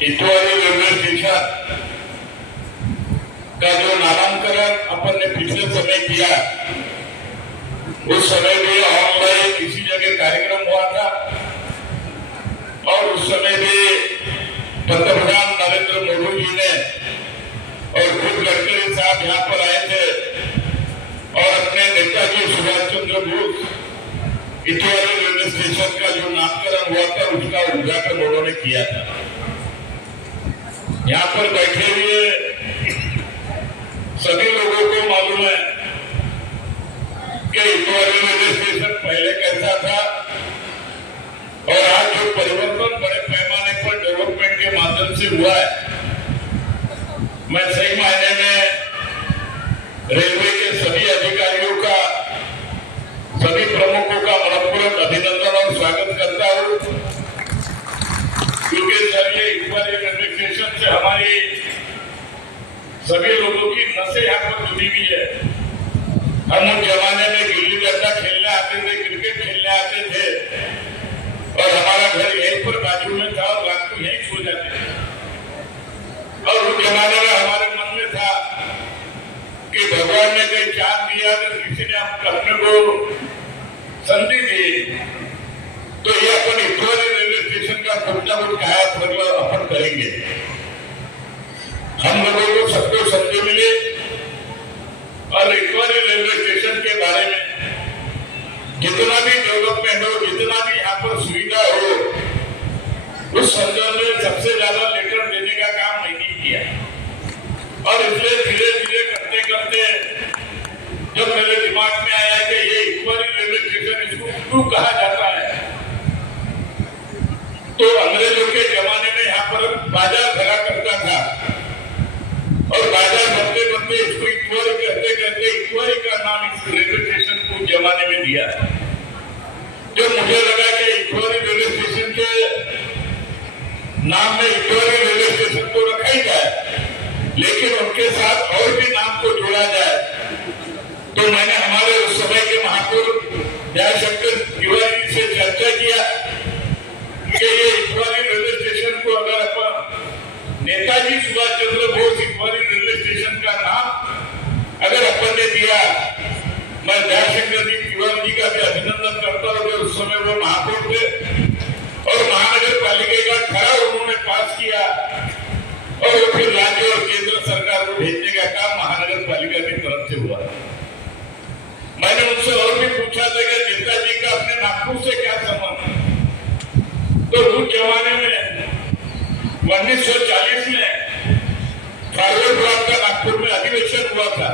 Itwari railway station का जो नामांकन अपन ने पिछले समय किया, उस समय भी ऑनलाइन किसी जगह कार्यक्रम हुआ था और उस समय भी पंतप्रधान नरेंद्र मोदी जी ने और खुद गडकरी साहब यहाँ पर आए थे और अपने नेताजी सुभाष चंद्र बोस इतवारी रेलवे स्टेशन का जो नामकरण हुआ था उसका उद्घाटन उन्होंने किया था। यहाँ पर बैठे हुए सभी लोगों को मालूम है कि इतवारी रेलवे स्टेशन पहले कैसा था और आज जो परिवर्तन बड़े पैमाने पर डेवलपमेंट के माध्यम से हुआ है, मैं सही मायने में रेलवे के सभी अधिकारियों का, सभी प्रमुखों का मनपूर्वक अभिनंदन और स्वागत करता हूँ, क्योंकि सर ये इतवारी रेलवे स्टेशन से हमारी सभी लोगों की नसें यहाँ पर जुड़ी हुई है। हम उस जमाने में गिल्ली डंडा खेलने आते थे, क्रिकेट खेलने आते थे और हमारा घर यहीं पर बाजू में था और रात को यहीं सो जाते थे। और उस जमाने में हमारे मन में था कि भगवान ने कहीं चांद दिया, अगर किसी ने अपने को संधि दी तो ये अपन इतवारी रेलवे स्टेशन का कुछ ना कुछ काया अपन करेंगे। हम लोगों को सबको संधि मिले और इतवारी रेलवे स्टेशन के बारे में जितना भी डेवलपमेंट हो, जितना भी यहाँ पर सुविधा हो, उस संदर्भ में सबसे ज्यादा लेटर देने का काम नहीं किया। और इसलिए धीरे धीरे करते करते जब मेरे दिमाग में आया कि ये इतवारी रेलवे स्टेशन इसको क्यों कहा जाता है, तो अंग्रेजों के जमाने में यहाँ पर बाजार भरा करता था और बाजार बनते बनते इसको इतवारी कहते कहते इतवारी का नाम इस रेलवे स्टेशन को जमाने में दिया। जो मुझे लगा कि इतवारी रेलवे स्टेशन के नाम में इतवारी रेलवे स्टेशन को रखा ही जाए, लेकिन उनके साथ और भी नाम को जोड़ा जाए। तो मैंने हमारे उस समय के महापौर जयशंकर तिवारी से चर्चा किया कि ये इतवारी रेलवे स्टेशन को अगर अपन नेताजी सुभाष चंद्र बोस इतवारी रेलवे स्टेशन का नाम अगर अपन ने दिया, मैं जयशंकर जी तिवारी जी का भी अभिनंदन करता हूँ। उस समय वो महापौर थे और महानगर पालिका का ठराव उन्होंने पास किया और फिर राज्य और केंद्र सरकार को भेजने का काम महानगर पालिका की तरफ से हुआ। मैंने उनसे और भी पूछा था कि नेताजी का अपने नागपुर से क्या संबंध, तो उस जमाने में 1940 में फॉरवर्ड ब्लॉक का नागपुर में अधिवेशन हुआ था